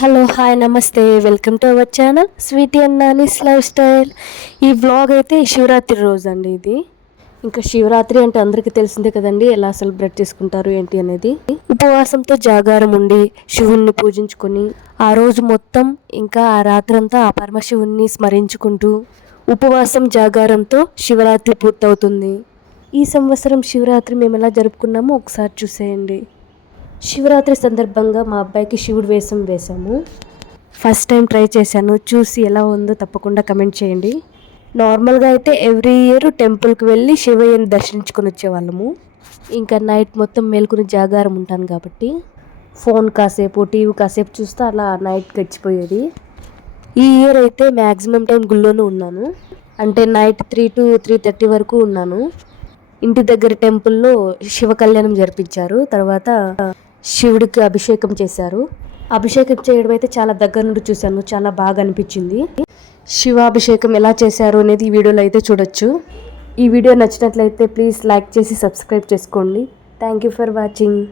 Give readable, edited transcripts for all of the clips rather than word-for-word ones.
Hello hi నమస్తే welcome to our channel Sweety and Nani's lifestyle. ఈ vlog అయితే శివరాత్రి రోజు అండి. ఇది ఇంకా శివరాత్రి అంటే అందరికీ తెలిసిందే కదండి, ఎలా సెలబ్రేట్ చేసుకుంటారు ఏంటి అనేది. ఉపవాసంతో జాగారం ఉండి శివుణ్ణి పూజించుకొని ఆ రోజు మొత్తం ఇంకా ఆ రాత్రంతా ఆ పరమశివుణ్ణి స్మరించుకుంటూ ఉపవాసం జాగారంతో శివరాత్రి పూర్తవుతుంది. ఈ సంవత్సరం శివరాత్రి మేము ఎలా జరుపుకున్నామో ఒకసారి చూసేయండి. శివరాత్రి సందర్భంగా మా అబ్బాయికి శివుడు వేషం వేశాము. ఫస్ట్ టైం ట్రై చేశాను, చూసి ఎలా ఉందో తప్పకుండా కమెంట్ చేయండి. నార్మల్గా అయితే ఎవ్రీ ఇయర్ టెంపుల్కి వెళ్ళి శివయ్యని దర్శించుకొని వచ్చేవాళ్ళము. ఇంకా నైట్ మొత్తం మేల్కొని జాగారం ఉంటాను కాబట్టి ఫోన్ కాసేపు టీవీ కాసేపు చూస్తే అలా నైట్ గడిచిపోయేది. ఈ ఇయర్ అయితే మ్యాక్సిమం టైం గుళ్ళోనూ ఉన్నాను. అంటే నైట్ 3 to 3:30 వరకు ఉన్నాను. ఇంటి దగ్గర టెంపుల్లో శివ కళ్యాణం జరిపించారు. తర్వాత శివుడికి అభిషేకం చేశారు. అభిషేకం చేయడం అయితే చాలా దగ్గర నుండి చూశాను, చాలా బాగా అనిపించింది. శివాభిషేకం ఎలా చేశారు అనేది ఈ వీడియోలో అయితే చూడొచ్చు. ఈ వీడియో నచ్చినట్లయితే ప్లీజ్ లైక్ చేసి సబ్స్క్రైబ్ చేసుకోండి. Thank you for watching.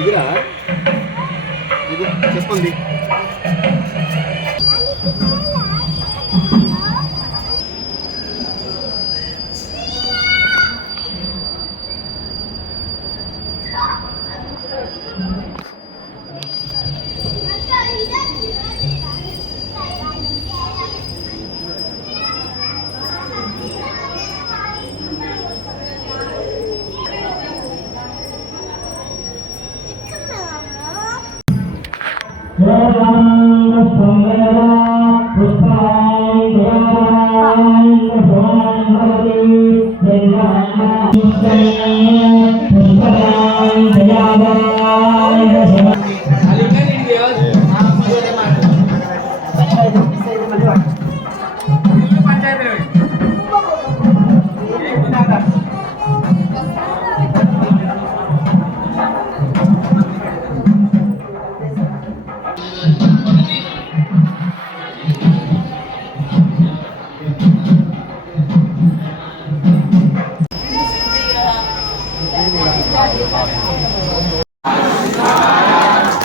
ఇదిరా ఇది చెప్పండి.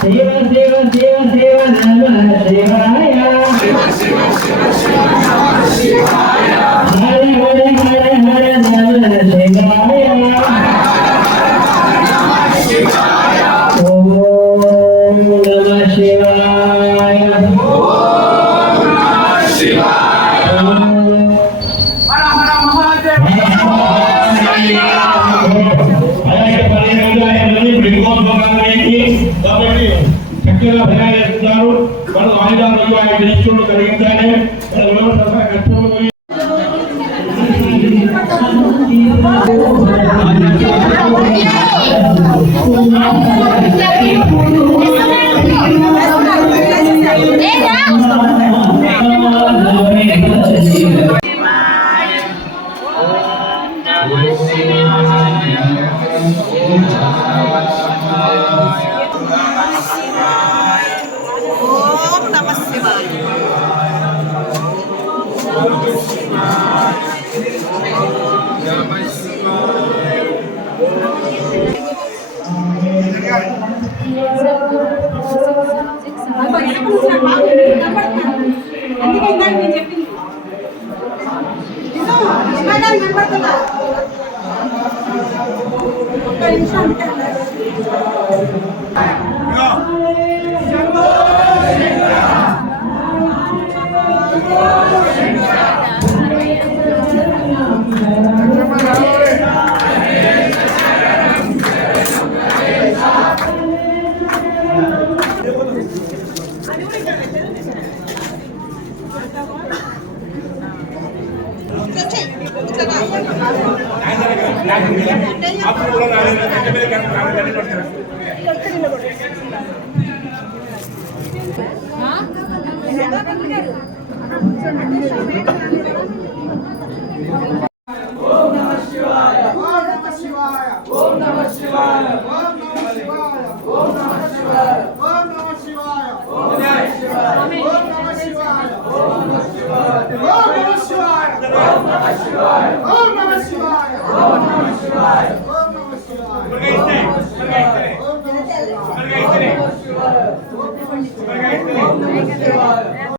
శివ శివ శివ శివ నమ శివాయ శివ శివ శివ నమ శివాయ హర హర హర హర నమ శివాయ ఓం నమ శివాయ ఓం నమ శివాయ హర హర మహాదేవ చక్కగా భజన చేస్తున్నారు. వాళ్ళు ఆయుధాలు ఆయన నిరీక్షలు కలిగించాలి. కష్టం అందుకే ఇందాక నేను చెప్పింది కనపడుతుందా ఒక్క నిమిషం అందుకే